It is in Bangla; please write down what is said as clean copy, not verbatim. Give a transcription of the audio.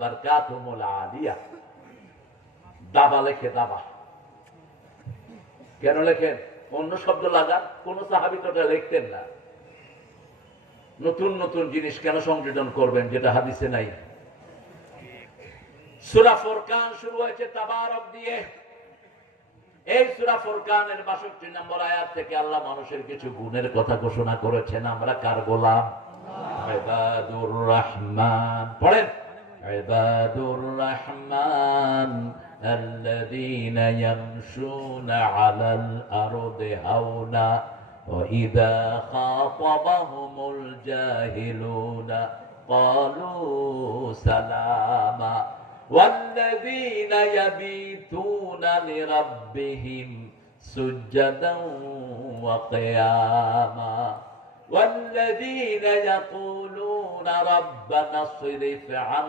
বারকাতুহুমুল আলিয়া। দাবা লেখে, দাবা কেন লেখেন? অন্য শব্দ লাগান, কোন সাহাবী তো এটা লিখতেন না। নতুন নতুন জিনিস কেন সংযোজন করবেন যেটা হাদিসে নাই? সূরা ফুরকান শুরু হয়েছে তাবারক দিয়ে। এই সূরা ফুরকানের 62 নম্বর আয়াত থেকে আল্লাহ মানুষের কিছু গুণের কথা ঘোষণা করেছেন। আমরা কার গোলাম? ইবাদুর রহমান। পড়েন, ইবাদুর রহমান আল্লাযীনা ইয়ামশুনা আলাল আরদি হাওনা ওয়া ইযা খাতাবাহুমুল জাহিলুনা ক্বালু সালামা والذين يبيتون لربهم سجدا وقياما والذين يقولون ربنا اصرف عنا